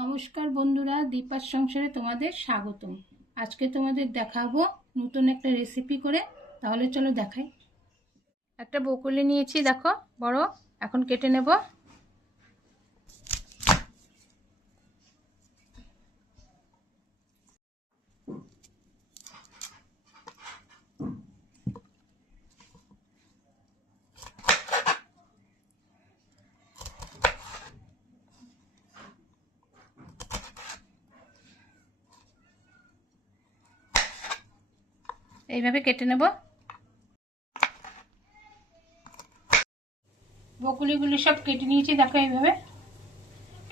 নমস্কার বন্ধুরা, দীপার সংসারে তোমাদের স্বাগতম। আজকে তোমাদের দেখাবো নতুন একটা রেসিপি করে। তাহলে চলো দেখাই। একটা বকুলি নিয়েছি, দেখো বড়। এখন কেটে নেব। এইভাবে কেটে নেব। বকুলিগুলি সব কেটে নিয়েছি, দেখো এইভাবে।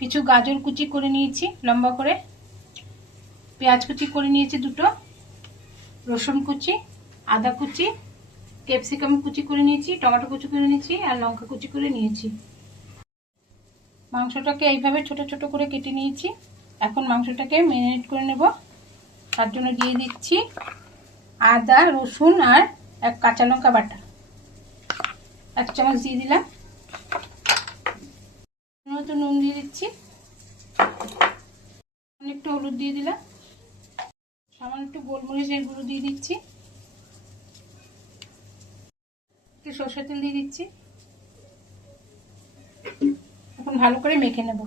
কিছু গাজর কুচি করে নিয়েছি লম্বা করে, পেঁয়াজ কুচি করে নিয়েছি দুটো, রসুন কুচি, আদা কুচি, ক্যাপসিকাম কুচি করে নিয়েছি, টমেটো কুচি করে নিয়েছি আর লঙ্কা কুচি করে নিয়েছি। মাংসটাকে এইভাবে ছোট ছোট করে কেটে নিয়েছি। এখন মাংসটাকে ম্যারিনেট করে নেব। তার জন্য দিয়ে দিচ্ছি আদা, রসুন আর এক কাঁচা লঙ্কা বাটা। 1 চামচ দিয়ে দিলাম। মতো নুন দিয়ে দিচ্ছি, একটু হলুদ দিয়ে দিলাম, সামান্য একটু গোলমরিচের গুঁড়ো দিয়ে দিচ্ছি, একটু সরষের তেল দিয়ে দিচ্ছি। এখন ভালো করে মেখে নেব।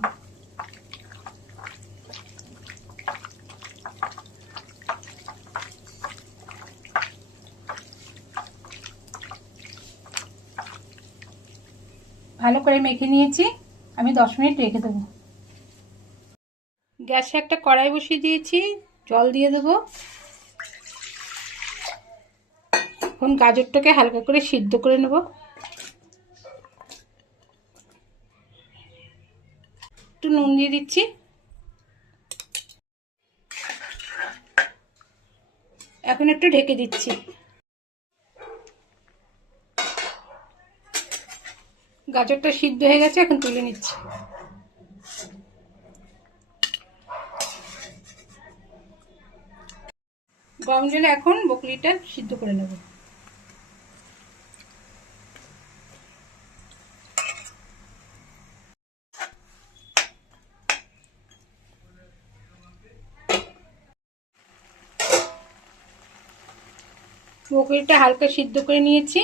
ভালো করে মেখে নিয়েছি, আমি 10 মিনিট রেখে দেবো। গ্যাসে একটা কড়াই বসিয়ে দিয়েছি, জল দিয়ে দেবো। এখন গাজরটাকে হালকা করে সিদ্ধ করে নেব। একটু নুন দিয়ে দিচ্ছি। এখন একটু ঢেকে দিচ্ছি। গাজরটা সিদ্ধ হয়ে গেছে, এখন তুলে নিচ্ছি। গরম জলে এখন বকলিটা সিদ্ধ করে নেব। বকলিটা হালকা সিদ্ধ করে নিয়েছি,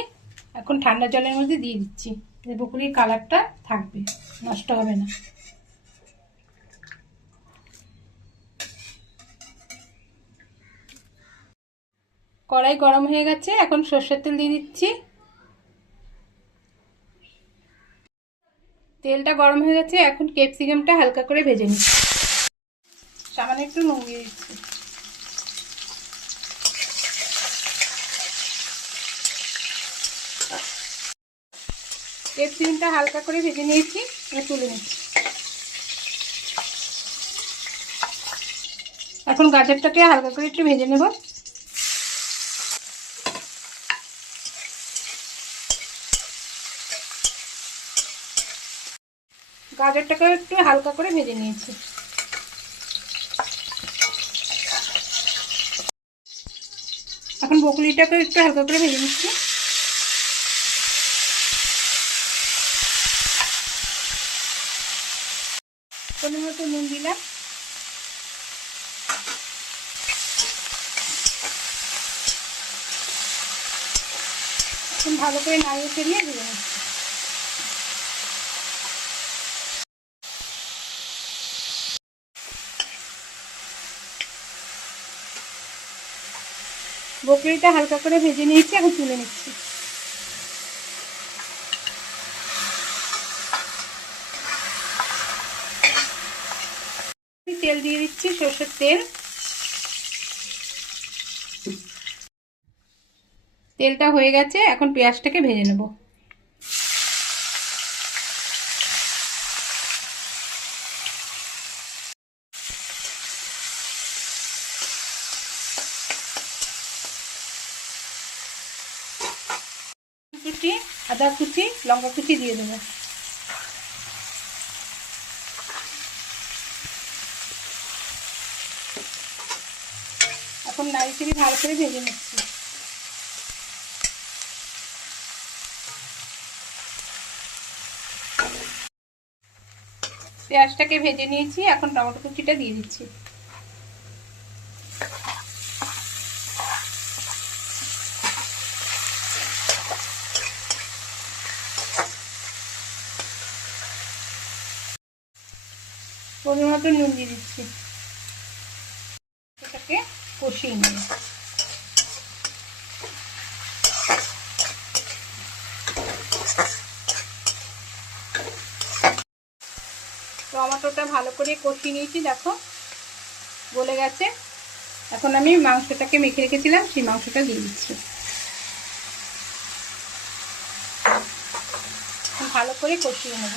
এখন ঠান্ডা জলের মধ্যে দিয়ে দিচ্ছি। বকলির কালারটা থাকবে, নষ্ট হবে না। কড়াই গরম হয়ে গেছে, এখন সরষের তেল দিয়ে দিচ্ছি। তেলটা গরম হয়ে গেছে, এখন ক্যাপসিকামটা হালকা করে ভেজে নিচ্ছি। সামান্য একটু নুন দিয়ে দিচ্ছি। ক্যাপসিকামটা হালকা করে ভেজে নিয়েছি, এবার তুলে নিচ্ছি। এখন গাজরটাকে হালকা করে একটু ভেজে নেব। গাজরটাকে একটু হালকা করে ভেজে নিয়েছি। এখন বকুলিটাকে একটু হালকা করে ভেজে নিচ্ছি। পরিমাণ মতো নুন দিলাম। এখন ভালো করে নাড়িয়ে ফেলিয়ে ভেজে নিচ্ছি। বকলিটা হালকা করে ভেজে নিয়েছি, এখন তুলে নিচ্ছি। তেল দিয়ে দিচ্ছি, সরষের তেল। তেলটা হয়ে গেছে, এখন পেঁয়াজটাকে ভেজে নেব। কুচি, আদা কুচি, লঙ্কা কুচি দিয়ে দেবো। এখন নাড়িয়ে ভালো করে ভেজে নিচ্ছি। পেঁয়াজটাকে ভেজে নিয়েছি, এখন টমেটো কুচিটা দিয়ে দিচ্ছি। পরিমাণ মতো নুন দিয়ে দিচ্ছি। এটাকে কষিয়ে নেব। টমেটোটা ভালো করে কষিয়ে নিয়েছি, দেখো গলে গেছে। এখন আমি মাংসটাকে মেখে রেখেছিলাম, সেই মাংসটা দিয়ে দিচ্ছি। ভালো করে কষিয়ে নেব।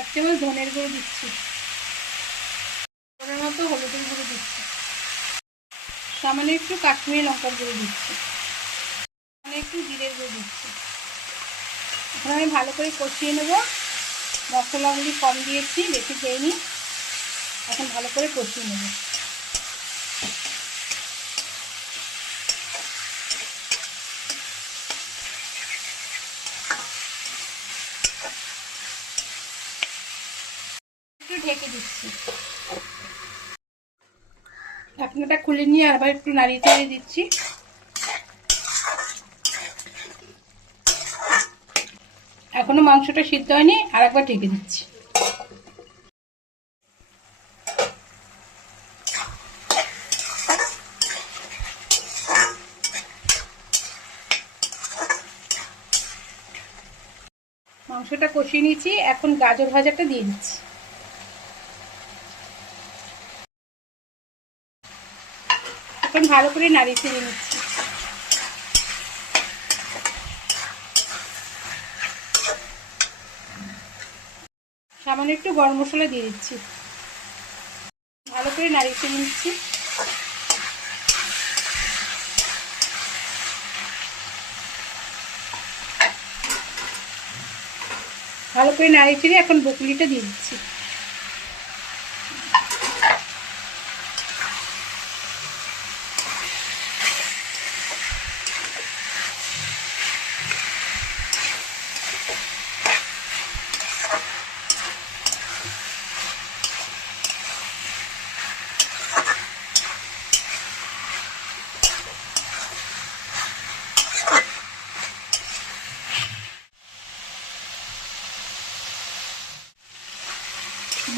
এক চামচ ধনের গুঁড়ো দিচ্ছি, পরিমাণ মতো হলুদের গুঁড়ো দিচ্ছি, সামান্য একটু কাশ্মীরি লঙ্কার গুঁড়ো দিচ্ছি, সামান্য একটু জিরের গুঁড়ো দিচ্ছি। এখন আমি ভালো করে কষিয়ে নেব। মশলাগুলি কম দিয়েছি, বেশি দেইনি। এখন ভালো করে কষিয়ে নেব। একটু ঢেকে দিচ্ছি। ঢাকনাটা খুলে নিয়ে আবার একটু নাড়িয়ে চাড়িয়ে দিচ্ছি। এখনো মাংসটা সিদ্ধ হয়নি, আর একবার ঢেকে দিচ্ছি। মাংসটা কষিয়ে নিয়েছি, এখন গাজর ভাজাটা দিয়ে দিচ্ছি। এখন ভালো করে নাড়িয়ে চেড়ে নিচ্ছি। সামান্য একটু গরম মশলা দিয়ে দিচ্ছি। ভালো করে নাড়িয়ে চেড়ে নিচ্ছি। ভালো করে নাড়িয়ে চেড়ে এখন বকুলিটা দিয়ে দিচ্ছি।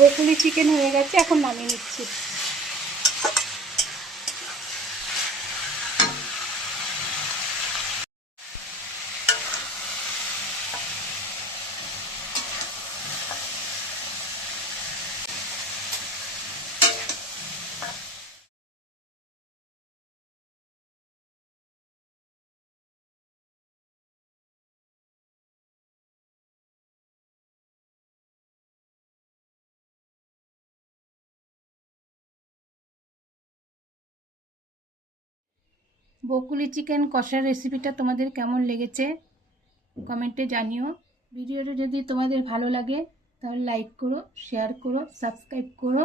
বকুলি চিকেন হয়ে গেছে, এখন নামিয়ে নিচ্ছি। বকুলি চিকেন কষার রেসিপিটা তোমাদের কেমন লেগেছে কমেন্টে জানিও। ভিডিওটা যদি তোমাদের ভালো লাগে তাহলে লাইক করো, শেয়ার করো, সাবস্ক্রাইব করো।